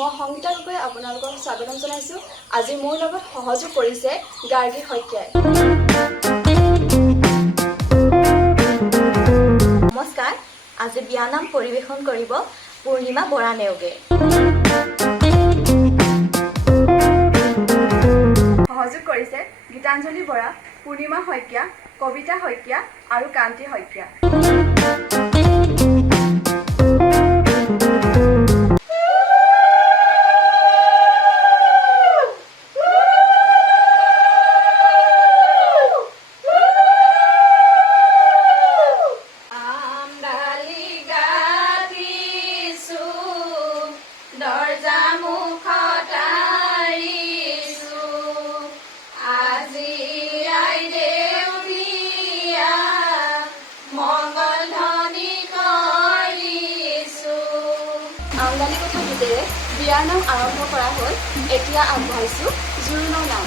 মই সংগীতা গগৈ আপোনালোকক স্বাগতম জনাইছো। আজি মোৰ লগত সহযোগ কৰিছে গাৰ্গী শইকীয়াই। নমস্কাৰ, আজি বিয়ানাম পৰিৱেশন কৰিব পূৰ্ণিমা বৰা নেওগে। সহযোগ কৰিছে গীতাঞ্জলি বৰা, পূৰ্ণিমা শইকীয়া, কবিতা শইকীয়া আৰু কান্তি শইকীয়া। আমদানি কথা গীতেৰে বিয়াৰ নাম আৰম্ভ কৰা হ'ল। এতিয়া আগবঢ়াইছো জোৰোণৰ নাম।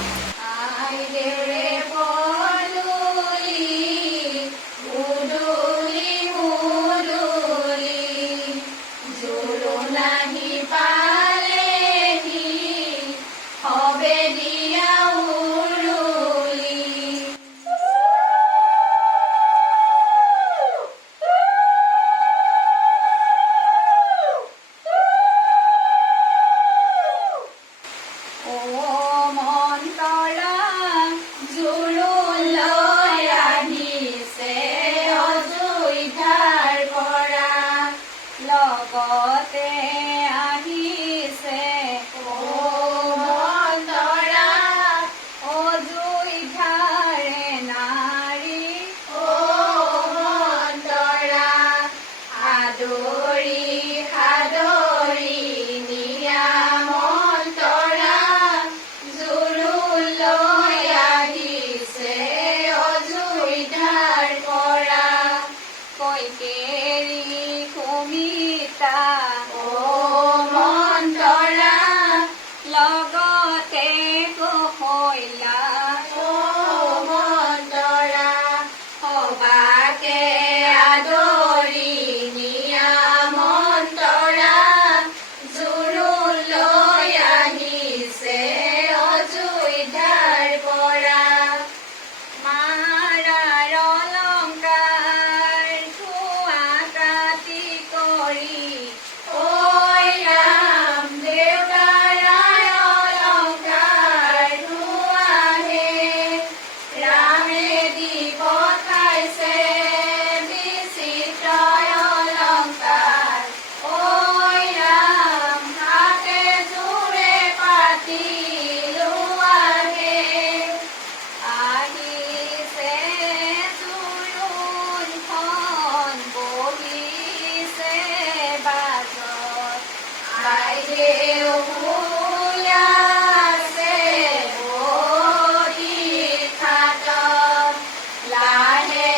লগতে আহিছে মন্তৰা অজুইধাৰে নাৰী মন্তৰা আদৰি সাদৰি নিয়া মন্তৰা জোৰোণলৈ আহিছে অজুইধাৰ পৰা কৈকেৰী সুমিতা মন্তৰা লগতে কহৈলা মন্তৰা সবাকে আদৰি নিয়া মন্তৰা জোৰোণলৈ আহিছে অজুইধাৰ পৰা মাৰাৰ অলংকাৰ ধোৱা কাটি কৰি ঐ ৰাম দেউতাৰ অলংকাৰ ধোৱাহে ৰামে দি পঠাইছে বিচিত্ৰ অলংকাৰ ঐ ৰাম হাতে জোৰে পাতি লোৱাহে আহিছে জোৰোণখন বহিছে বাজত আইদেউ ফুলাছে বহিৰ খাটত লাহে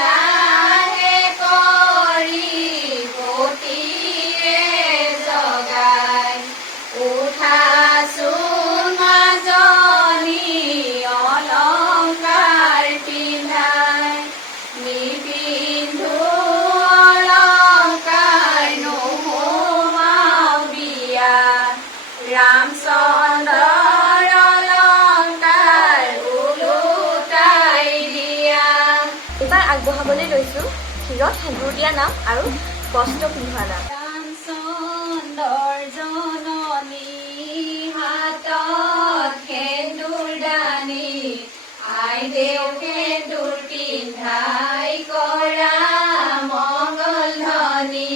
লাহে কৰি বতিয়ে জগাই উঠাচোন মাজনী অলংকাৰ পিন্ধাই নিপিন্ধো অলংকাৰ নোসোমাও বিয়া ৰামচন্দ্ৰৰ অলংকাৰ ওলোটাই দিয়া। এইবাৰ আগবঢ়াবলৈ লৈছো শিৰত সেন্দুৰ দিয়া নাম আৰু বস্ত্ৰ পিন্ধোৱা নাম। ৰামচন্দ্ৰৰ জননী হাতত সেন্দুৰ দানি আইদেউ সেন্দুৰ পিন্ধাই কৰা মংগল ধ্বনি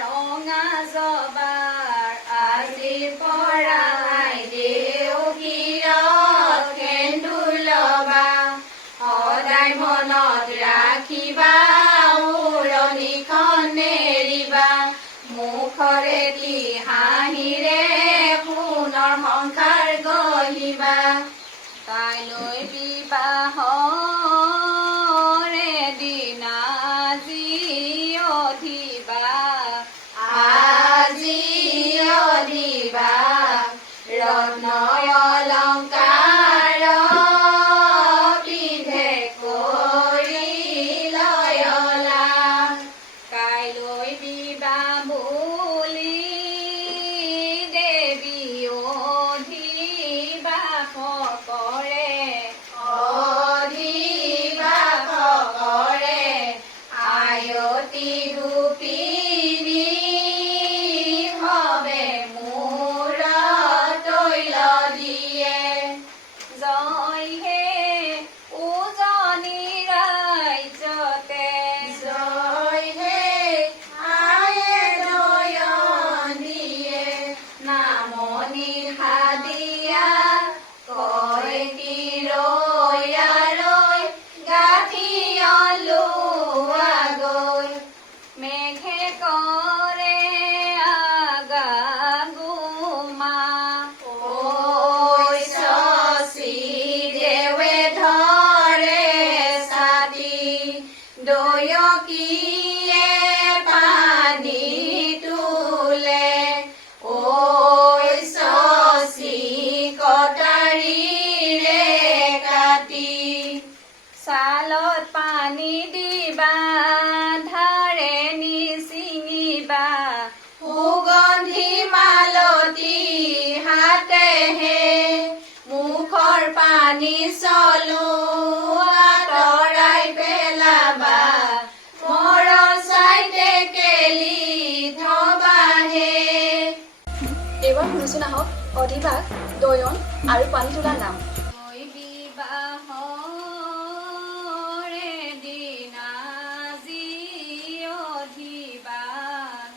ৰঙা জবাৰ আজিৰ পৰা আইদেউ শিৰত সেন্দুৰ লবা সদায় মনত ৰাখিবা উৰণিখন নেৰিবা মুখৰেদি হাঁহিৰে পুনৰ সংসাৰ গঢ়িবা কাইলৈ বিবাহৰে দিনা আজি অধিবা আজি অধিবা ৰত্ন অলংকাৰ ছালত পানী দিবা ধাৰে নিচিঙিবা সুগন্ধি মালতী হাতেহে মুখৰ পানী চলো আঁতৰাই পেলাবা মৰচাই টেকেলি থবাহে। এইবাৰ শুনিছোন আহক অধিবাস, দয়ন আৰু পানী তোলাৰ নাম। বিবাহৰে দিনা আজি অধিবাস,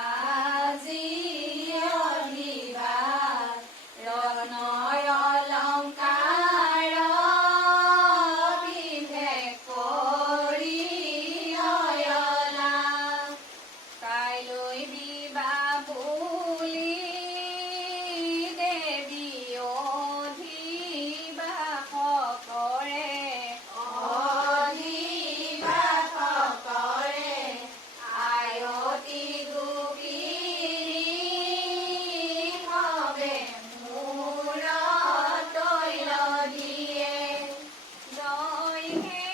আজি অধিবাস ৰত্ন অলংকাৰ পিন্ধে কৰি অয়লা কাইলৈ বিবাহ বুলি দেৱী অধিবাস কৰে, অধিবাস কৰে আয়তী গোপিনী হবে মূৰত তৈল দিয়ে। জয় হে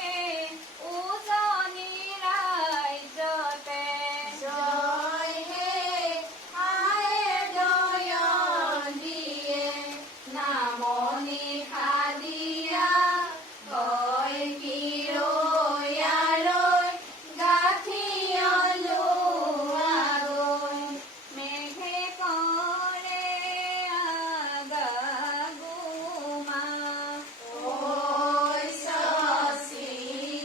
উজনি ৰাজ্যতে, জয় হে আয়ে জয়ন দিয়ে নামনি হাদিয়া ভয় কিৰয়ালৈ গাঠিয়লো আগৈ মেঘে কৰে আগাগুমা ঐ শশী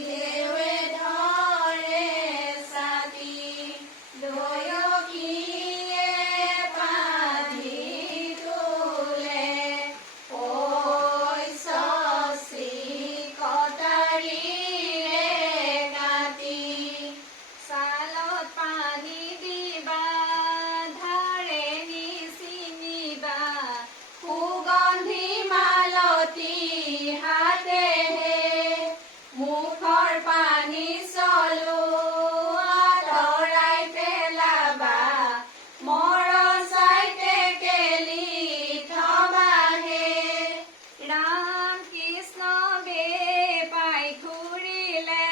দেৱে ধৰে ছাতি দয়কীয়ে বান্ধি তোলে ঐ শশী কটাৰীৰে কাটি ছালত পানী দিবা ধাৰে নিচিঙিবা সুগন্ধি মালতী হাতেহে মুখৰ পানী চলো আঁতৰাই পেলাবা মৰচাই টেকেলি থবাহে। ৰাম কৃষ্ণ বে পাই ঘূৰিলে,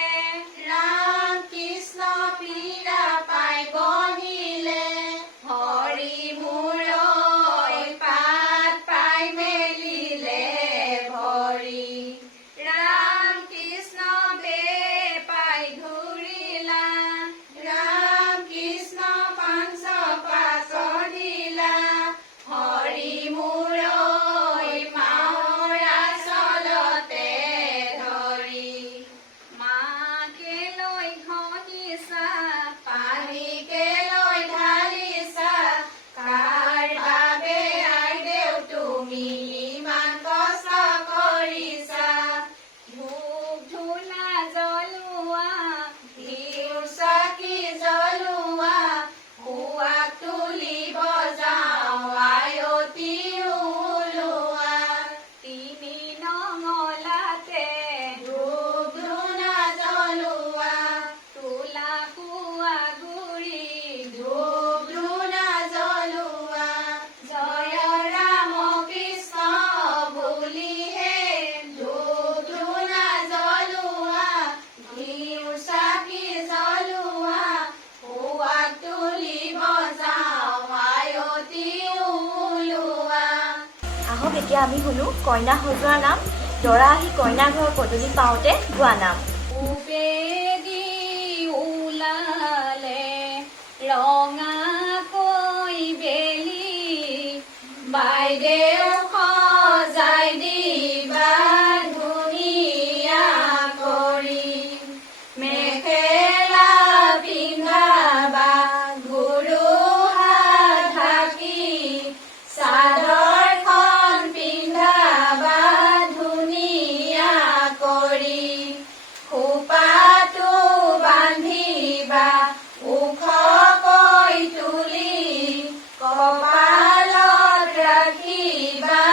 ৰাম কৃষ্ণ পীৰা পাই বহিলে হৰি মূৰৈ পাত পাই মেলিলে ভৰি। ৰাম কৃষ্ণ বে পাই ঘূৰিলা, ৰাম কৃষ্ণ পাঞ্চ পাত দিলা হৰি মূৰৈ মাৰা চলতে ধৰি। মাকে লৈ ঘঁহিছা পানীকে লৈ ঢালিছা কাৰ বাবে আই দেউ তুমি ইমান কষ্ট কৰিছা। ধূপ ধূনা জ্বলোৱা ঘিউৰ চাকি জ্বলোৱা সুৱাগ তুলিব যাওঁ আয়তী ওলোৱা। তিনি নঙলাতে ধূপ ধূনা জ্বলোৱা তোলা কুৱা গুৰি ধূপ ধূনা জ্বলোৱা জয় ৰাম কৃষ্ণ বুলিহে ধূপ ধূনা জ্বলোৱা ঘিউৰ চাকি জ্বলোৱা সুৱাগ তুলিব যাওঁ আয়তী ওলোৱা। আহক এতিয়া আমি শুনো কইনা সজোৱাৰ নাম, দৰা আহি কইনা ঘৰৰ পদূলি পাওঁতে গোৱা নাম। উপেদি ওলালে ৰঙাকৈ বেলি বাইদেউ সজাই দিবা ধুনীয়া কৰি মেখেলা পিন্ধাবা গুৰু হাত ঢাকি চাদৰখন পিন্ধাবা ধুনীয়া কৰি খোপাটো বান্ধিবা ওখকৈ তুলি কপালত ৰাখিবা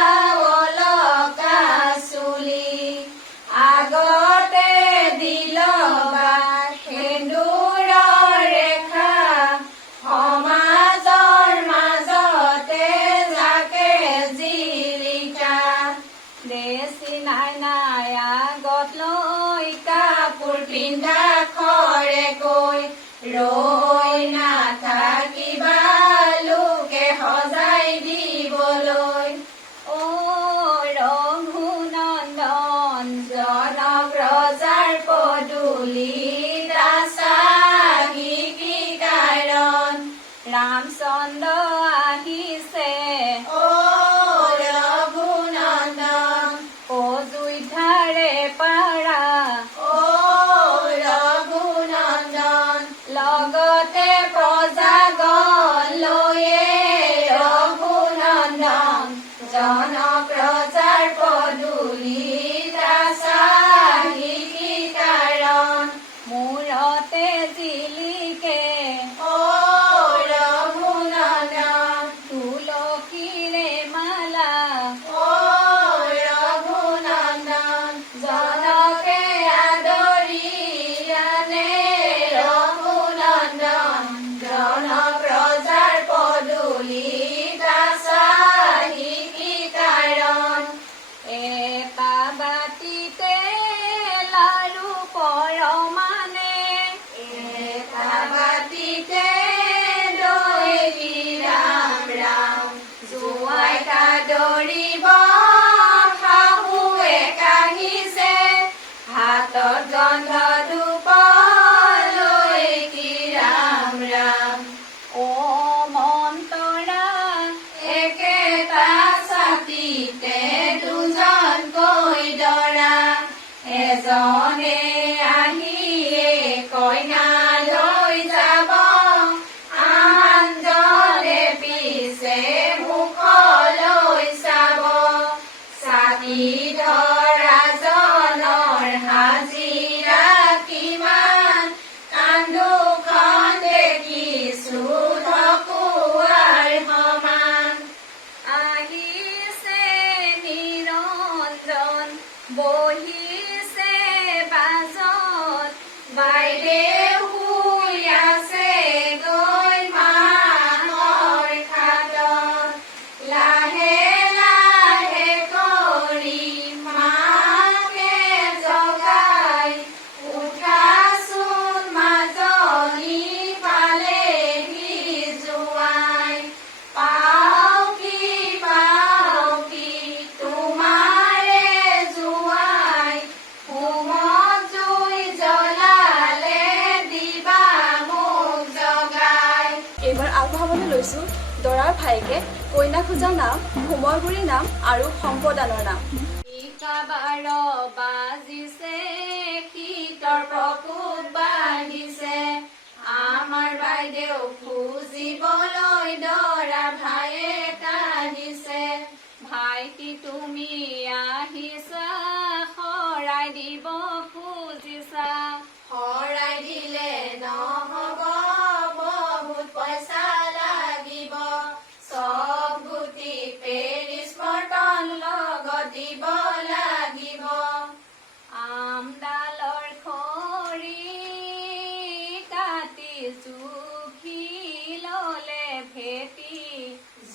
অলকা চুলি আগতে দিলবা সেন্দুৰৰ ৰেখা সমাজৰ মাজতে যাকে জিলিকা দেশী নাই নাই আগত লৈ কাপোৰ পিন্ধা খৰেকৈ ৰৈ নাথাকিবা লোকে সজাই দিবলৈ। অ ৰঘুনন্দন জনক ৰজাৰ পদূলি দাসাহি কি কাৰণ ৰামচন্দ্ৰ আহিছে অ ৰঘুনন্দন অযোধ্যাৰে পাৰা অ ৰঘুনন্দন লগতে প্ৰজাগণ লৈয়ে ৰঘুনন্দন জনক ৰজাৰ পদূলি দাসাহি কি কাৰণ মূৰতে জিলিকে অ ৰঘুনন্দন তুলসীৰে মালা অ ৰঘুনন্দন জনকে আদৰি আনে ৰঘুনন্দন জনক ৰজাৰ পদূলি দাসাহি কি কাৰণ এটা বাতিতে লাৰু পৰমানে এটা বাতিতে দৈ দি ৰাম ৰাম জোঁৱাই কাদৰিব শাহুৱে কাঢ়িছে হাতত গন্ধ ধূপ লৈ কি ৰাম ৰাম অ মন্তৰা একেটা ছাতিতে দুজনকৈ দৰা এজনে আহিয়ে কইনা লৈ যাব আনজনে পিছে মুখলৈ চাব ছাতি ধৰা জনৰ হাজিৰা কিমান কান্দুখন দেখিছো ঢকুৱাৰ সমান আহিছে নিৰঞ্জন বহিছে বাজত বাইদেউ শুই আছে গৈ মাহৰ খাটত লাহে লাহে কৰি মাকে জগাই উঠাচোন মাজনী পালেহি জোঁৱাই পাও কি তোমাৰে জোঁৱাই হোমত জুই জ্বলালে দিবা মোক জগাই। এইবাৰ আগবঢ়াবলৈ লৈছোঁ দৰাৰ ভায়েকে কইনা খোজা নাম, ভোমৰগুৰি নাম আৰু সম্পদানৰ নাম। বাৰ বাজিছে শীতৰ প্ৰকোপ বাঢ়িছে আমাৰ বাইদেউ খুজিবলৈ দৰা ভায়ে কাঢ়িছে ভাইটি তুমি আহিছা শৰাই দিব খুজিছা শৰাই দিলে নহ'ব বহুত পইচা লাগিব চব গুটি পেৰিছ মৰ্টন লগত দিব লাগিব আমডালৰ খৰি কাটি জুখি ললে ভেটি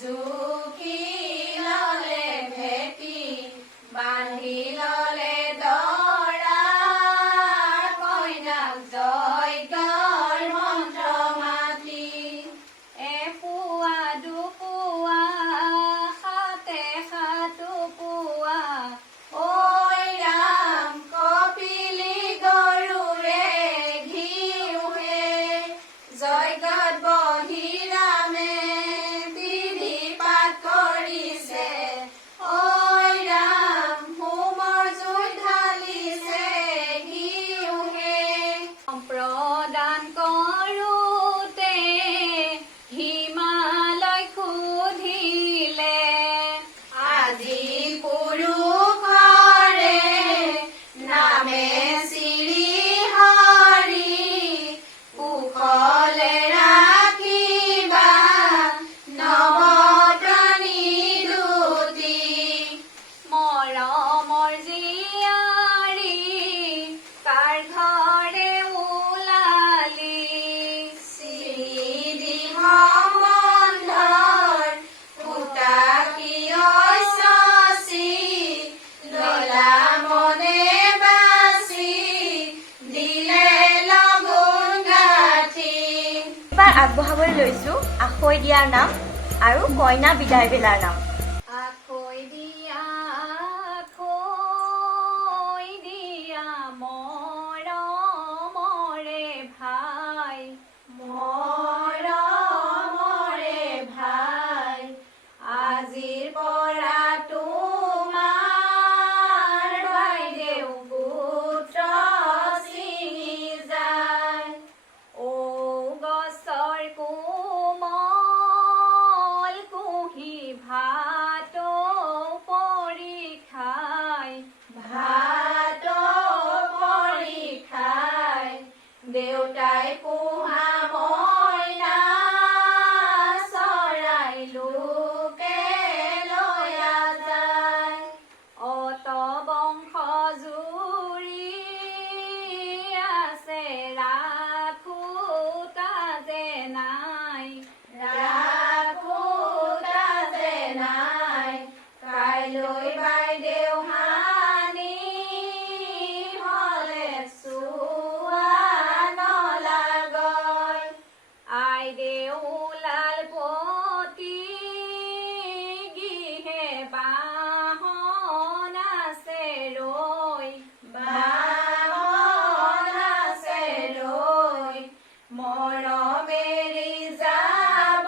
জুখি ললে ভেটি বান্ধি ললে দৰা কইনাক যজ্ঞৰ মন্ত্ৰ মাতি এপুৱা দুপুৱা সাতে সাতোপুৱা ঐ ৰাম কপিলি গৰুৰে ঘিউহে যজ্ঞত বহি ৰামে বিধি পাত এইবাৰ আগবঢ়াবলৈ লৈছোঁ আখৈ দিয়াৰ নাম আৰু কইনা বিদায় বেলাৰ নাম। আখৈ দিয়া মৰমৰে ভাই, মৰমৰে ভাই, আজিৰ পৰা তোমাৰ বাইদেউ পুত্ৰ ছিঙি যায়। ঔ গছৰ কোমল কুঁহি ভাত পৰি খায়, ভাত পৰি খায়, দেউতাই পোহা মইনা চৰাই লোকে লৈয়া যায়। অত বংশ জুৰি আছে ৰাখো তাজে নাই, ৰাখো তাজে নাই, কাইলৈ বাইদেউ হানি হলে চোৱা নলাগয়। আইদেউ ওলাল পতি গিহে বাহন আছে ৰৈ, বাহন আছে ৰৈ, মৰমেৰি যাব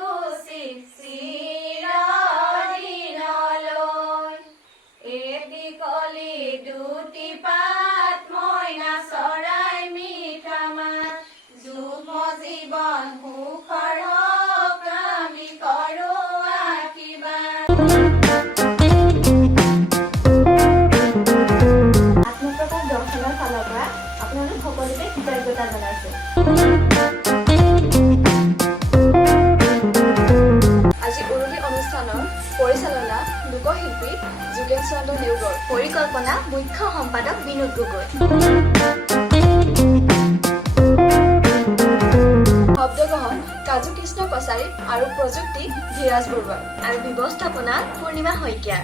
গুচি চিৰদিনলৈ। এটি কলি দুটি পাত মইনা চৰাই মিঠা মাত, যুগ্ম জীৱন সুখৰ হওক আমি কৰো আশীৰ্বাদ। আত্মপ্ৰকাশ দৰ্শনৰ ফালৰ পৰা আপোনালোক সকলোকে কৃতজ্ঞতা জনাইছোঁ। আজি উৰুলি অনুষ্ঠানৰ পৰিচালনা লোকশিল্পী যোগেশ চন্দ্ৰ নেওগৰ, পৰিকল্পনা মুখ্য সম্পাদক বিনোদ গগৈ, শব্দগ্ৰহণ কাজু কৃষ্ণ কছাৰী আৰু প্ৰযুক্তি ধীৰাজ বৰুৱা। আৰু ব্যৱস্থাপনা পূৰ্ণিমা শইকীয়া।